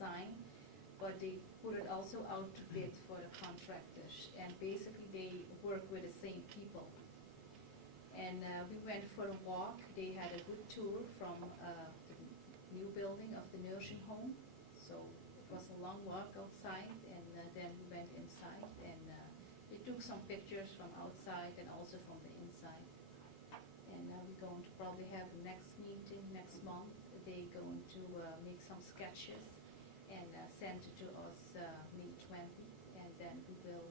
design, but they put it also out to bid for the contractors, and basically they work with the same people. And we went for a walk. They had a good tour from the new building of the nursing home. So it was a long walk outside, and then we went inside, and we took some pictures from outside and also from the inside. And we're going to probably have the next meeting next month. They're going to make some sketches and send it to us May 20, and then we will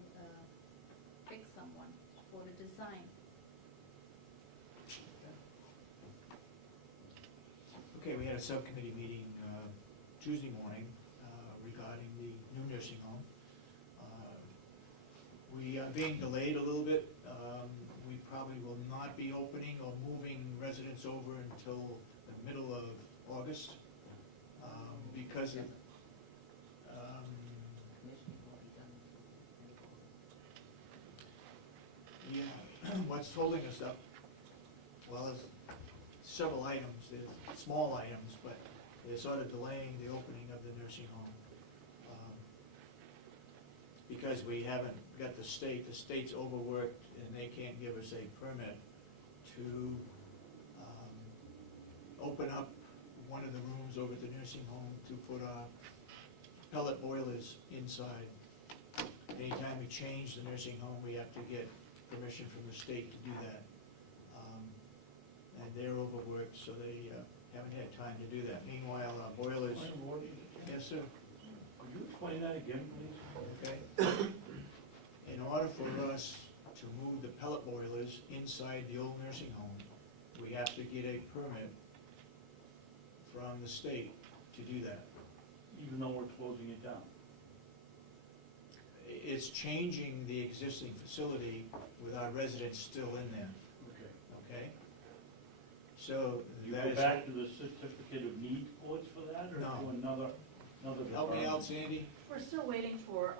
pick someone for the design. Okay, we had a subcommittee meeting Tuesday morning regarding the new nursing home. We are being delayed a little bit. We probably will not be opening or moving residents over until the middle of August because of yeah, what's holding us up? Well, there's several items. There's small items, but they're sort of delaying the opening of the nursing home because we haven't got the state. The state's overworked, and they can't give us a permit to open up one of the rooms over at the nursing home to put our pellet boilers inside. Anytime we change the nursing home, we have to get permission from the state to do that. And they're overworked, so they haven't had time to do that. Meanwhile, our boilers... Yes, sir? Could you explain that again, please? Okay. In order for us to move the pellet boilers inside the old nursing home, we have to get a permit from the state to do that. Even though we're closing it down? It's changing the existing facility with our residents still in there, Okay. okay? So You that go is... back to the certificate of need course for that, or No. to another Help me department? out, Sandy. We're still waiting for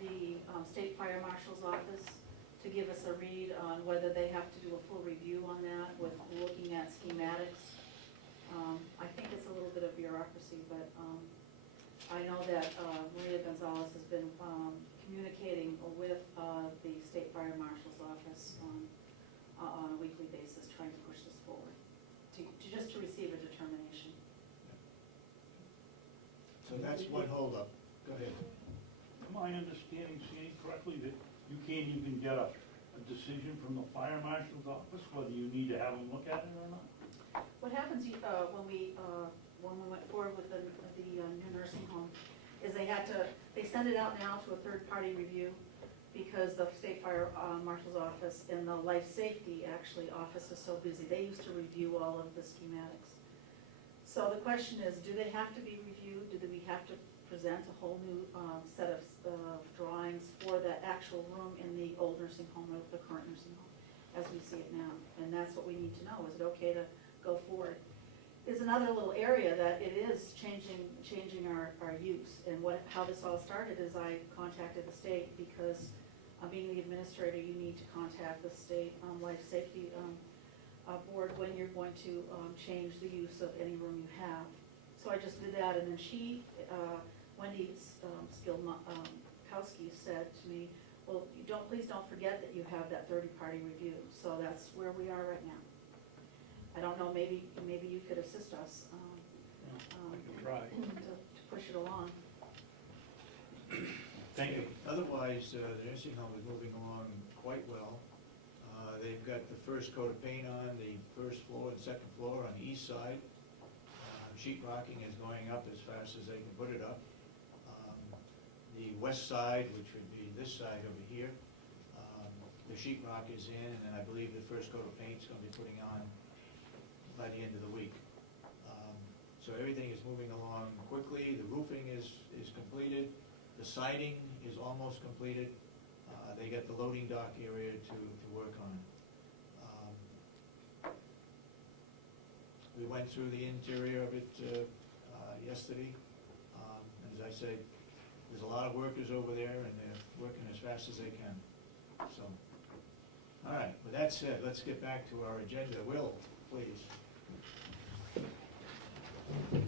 the State Fire Marshal's office to give us a read on whether they have to do a full review on that with looking at schematics. I think it's a little bit of bureaucracy, but I know that Maria Gonzalez has been communicating with the State Fire Marshal's office on a weekly basis, trying to push this forward, just to receive a determination. So that's one holdup. Go ahead. Am I understanding, Sandy, correctly, that you can't even get a decision from the fire marshal's office whether you need to have them look at it or not? What happens when we went forward with the new nursing home is they send it out now to a third-party review because the State Fire Marshal's office and the Life Safety actually office is so busy. They used to review all of the schematics. So the question is, do they have to be reviewed? Do we have to present a whole new set of drawings for that actual room in the old nursing home or the current nursing home as we see it now? And that's what we need to know. Is it okay to go forward? There's another little area that it is changing our use. And how this all started is I contacted the state because being the administrator, you need to contact the state life safety board when you're going to change the use of any room you have. So I just did that, and then Wendy Skilkowski said to me, well, please don't forget that you have that third-party review. So that's where we are right now. I don't know, maybe you could assist us I can try. to push it along. Thank you. Otherwise, the nursing home is moving along quite well. They've got the first coat of paint on the first floor and second floor on the east side. Sheet rocking is going up as fast as they can put it up. The west side, which would be this side over here, the sheet rock is in, and I believe the first coat of paint is going to be putting on by the end of the week. So everything is moving along quickly. The roofing is completed. The siding is almost completed. They got the loading dock area to work on. We went through the interior of it yesterday. As I said, there's a lot of workers over there, and they're working as fast as they can. So, all right, with that said, let's get back to our agenda. Will, please. Good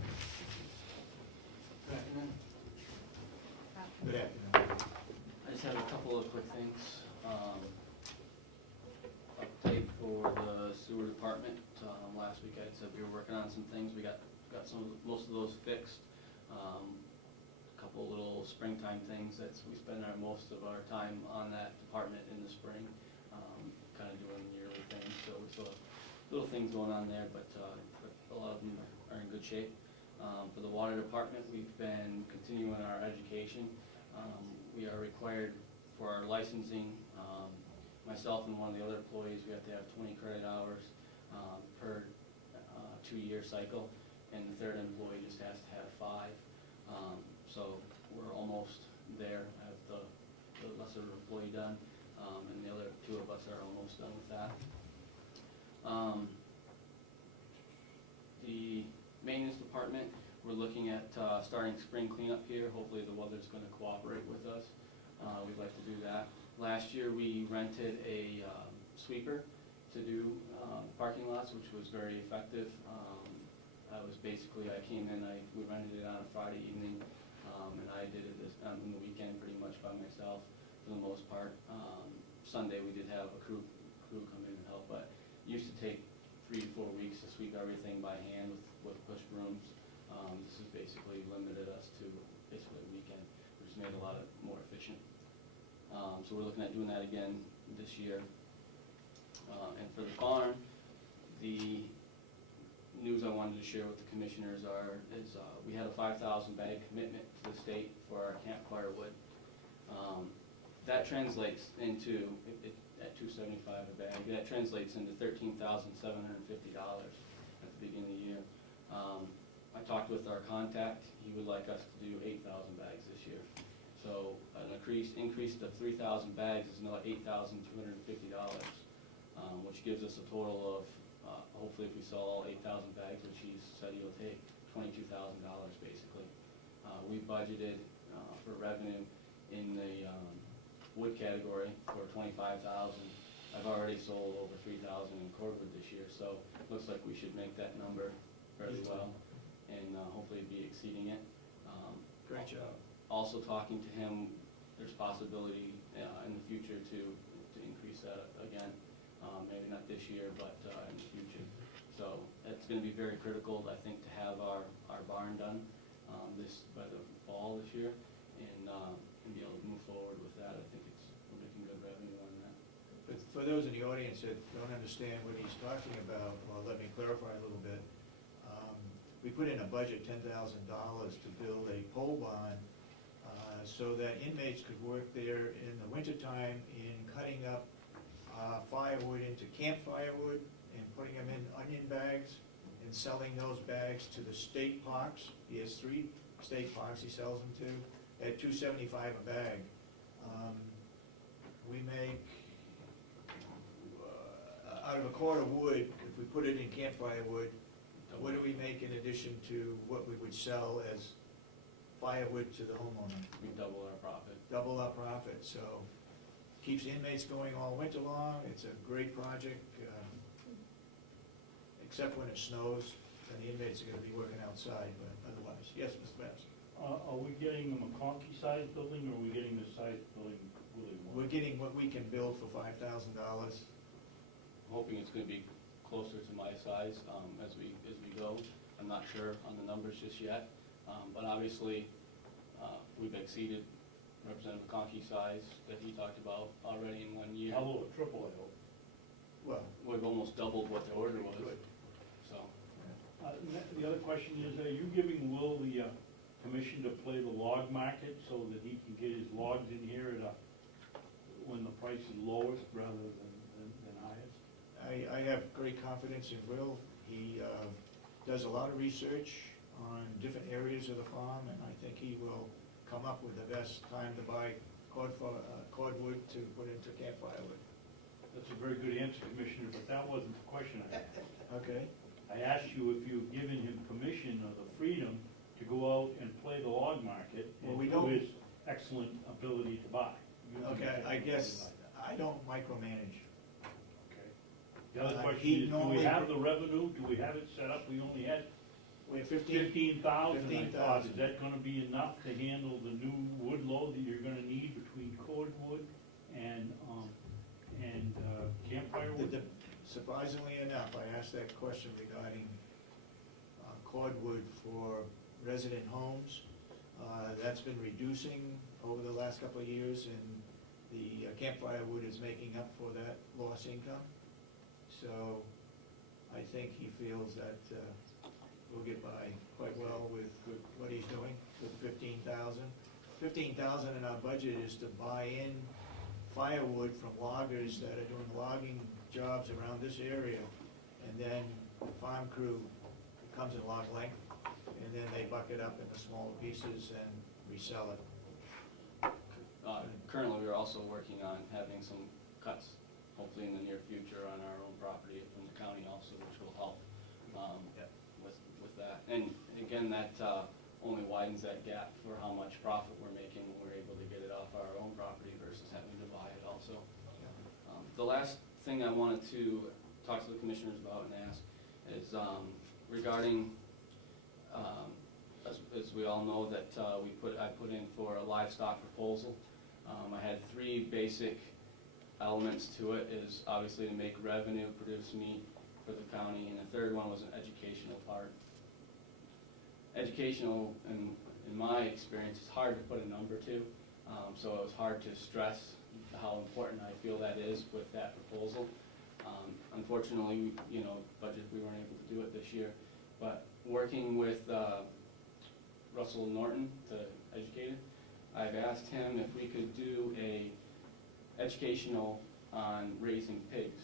afternoon. department. Last week I said we were working on some things. We got most of those fixed. A couple little springtime things that we spend most of our time on that department in the spring, kind of doing yearly things. So we still have little things going on there, but a lot of them are in good shape. For the water department, we've been continuing our education. We are required for our licensing, myself and one of the other employees, we have to have 20 credit hours per 2-year cycle, and the third employee just has to have 5. So we're almost there. I have the lesser employee done, and the other 2 of us are almost done with that. The maintenance department, we're looking at starting spring cleanup here. Hopefully the weather's going to cooperate with us. We'd like to do that. Last year we rented a sweeper to do parking lots, which was very effective. I came in, we rented it on a Friday evening, and I did it on the weekend pretty much by myself for the most part. Sunday we did have a crew come in and help, but it used to take 3 to 4 weeks to sweep everything by hand with push brooms. This has basically limited us to basically a weekend, which has made it a lot more efficient. So we're looking at doing that again this year. And for the farm, the news I wanted to share with the commissioners is we had a 5,000 bag commitment to the state for our campfire wood. That translates into, at $2.75 a bag, that translates into $13,750 at the beginning of the year. I talked with our contact. He would like us to do 8,000 bags this year. So an increase to 3,000 bags is another $8,250, which gives us a total of, hopefully if we sell all 8,000 bags, which he said he'll take, $22,000 basically. We budgeted for revenue in the wood category for $25,000. I've already sold over 3,000 in cordwood this year, so it looks like we should make that number fairly well, and hopefully be exceeding it. Great job. Also talking to him, there's possibility in the future to increase that again. Maybe not this year, but in the future. So it's going to be very critical, I think, to have our barn done by the fall this year, and be able to move forward with that. I think we're making good revenue on that. But for those in the audience that don't understand what he's talking about, well, let me clarify a little bit. We put in a budget, $10,000 to build a pole barn so that inmates could work there in the wintertime in cutting up firewood into camp firewood and putting them in onion bags and selling those bags to the state parks. He has 3 state parks he sells them to at $2.75 a bag. We make, out of a cord of wood, if we put it in campfire wood, what do we make in addition to what we would sell as firewood to the homeowner? We double our profit. Double our profit, so keeps inmates going all winter long. It's a great project, except when it snows, then the inmates are gonna be working outside, but otherwise, yes, Mr. Babs? Are we getting a McConkey-sized building, or are we getting the size building Willie wants? We're getting what we can build for $5,000. Hoping it's going to be closer to my size as we go. I'm not sure on the numbers just yet, but obviously we've exceeded Representative McConkey's size that he talked about already in 1 year. Double or triple, I hope. Well, We've almost doubled what the order was. good. So The other question is, are you giving Will the permission to play the log market so that he can get his logs in here at when the price is lowest rather than highest? I have great confidence in Will. He does a lot of research on different areas of the farm, and I think he will come up with the best time to buy cordwood to put into campfire wood. That's a very good answer, Commissioner, but that wasn't the question I asked. Okay? I asked you if you've given him permission or the freedom to go out and play the log market Well, and we through don't- his excellent ability to buy. You can Okay, make I that guess ability to I don't micromanage. buy. Okay. The other he question is, do we normally- have the revenue? Do we have it set up? We only had We have 15, 15,000. I thought, 15,000. is that gonna be enough to handle the new wood load that you're gonna need between cordwood and campfire wood? surprisingly enough, I asked that question regarding cordwood for resident homes. That's been reducing over the last couple of years, and the campfire wood is making up for that lost income. So I think he feels that we'll get by quite well with what he's doing with 15,000. 15,000 in our budget is to buy in firewood from loggers that are doing logging jobs around this area, and then the farm crew comes in log length, and then they buck it up into smaller pieces and resell it. Currently, we're also working on having some cuts, hopefully in the near future, on our own property from the county also, which will help with that. And again, that only widens that gap for how much profit we're making when we're able to get it off our own property versus having to buy it also. The last thing I wanted to talk to the commissioners about and ask is regarding, as we all know, that I put in for a livestock proposal. I had 3 basic elements to it. Is obviously to make revenue, produce meat for the county, and the third one was an educational part. Educational, in my experience, is hard to put a number to, so it was hard to stress how important I feel that is with that proposal. Unfortunately, budget, we weren't able to do it this year, but working with Russell Norton, the educator, I've asked him if we could do a educational on raising pigs,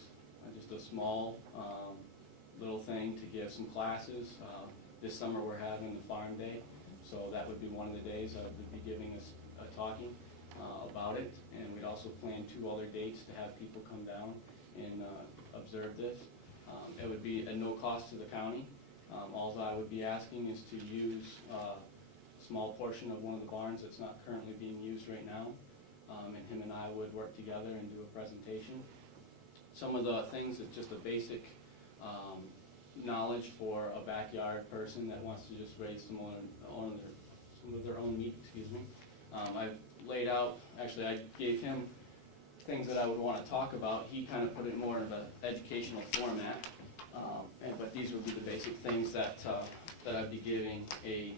just a small little thing to give some classes. This summer we're having the farm day, so that would be one of the days I would be giving us talking about it, and we'd also plan 2 other dates to have people come down and observe this. It would be at no cost to the county. All I would be asking is to use a small portion of one of the barns that's not currently being used right now, and him and I would work together and do a presentation. Some of the things that's just a basic knowledge for a backyard person that wants to just raise some of their own meat, excuse me. I've laid out, actually I gave him things that I would want to talk about. He kind of put it more in an educational format, but these would be the basic things that I'd be giving a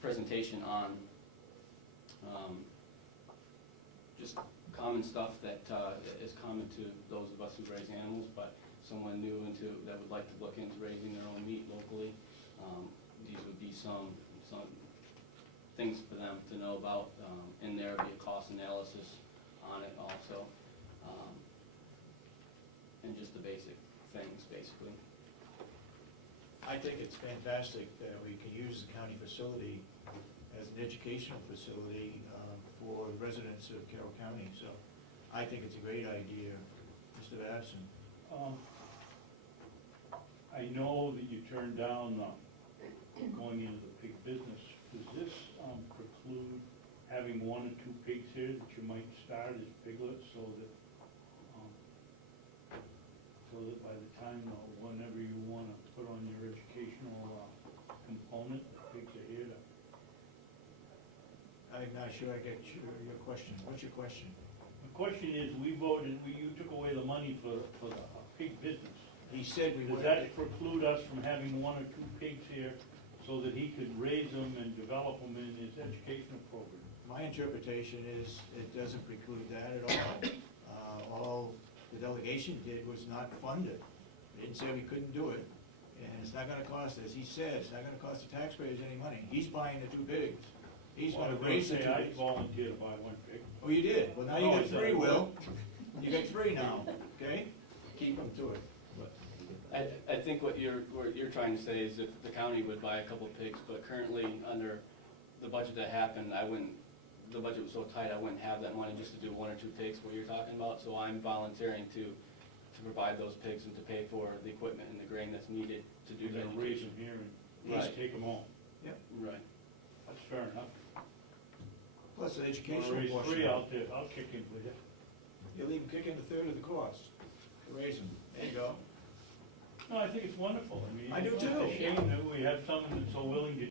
presentation on. Just common stuff that is common to those of us who raise animals, but someone new that would like to look into raising their own meat locally. These would be some things for them to know about, and there would be a cost analysis on it also, and just the basic things, basically. I think it's fantastic that we can use the county facility as an educational facility for residents of Carroll County, so I think it's a great idea. Mr. Madison? I know that you turned down going into the pig business. Does this preclude having 1 or 2 pigs here that you might start as piglets, so that by the time, whenever you want to put on your educational component, the pigs are here to... I'm not sure I get your question. What's your question? The question is, you took away the money for the pig business. He said we Does would. that preclude us from having 1 or 2 pigs here so that he could raise them and develop them in his educational program? My interpretation is it doesn't preclude that at all. All the delegation did was not fund it. They didn't say we couldn't do it. And it's not gonna cost, as he says, it's not gonna cost the taxpayers any money. He's buying the 2 pigs. He's gonna raise the 2 I pigs. volunteered to buy 1 pig. Oh, you did? Well, now you No, got I 3, said- Will. You got 3 now, okay? Keep them to it. I think what you're trying to say is if the county would buy a couple of pigs, but currently under the budget that happened, the budget was so tight, I wouldn't have that money just to do 1 or 2 pigs, what you're talking about, so I'm volunteering to provide those pigs and to pay for the equipment and the grain that's needed to do You're that. gonna raise them here and Right. just take them home. Right. That's fair enough. Plus the If you educational wanna raise portion. 3 out there, I'll kick in with you. You'll even kick in a third of the cost to raise them. There you go. No, I think it's wonderful. I mean, I do it's too. a shame that we have someone that's so willing to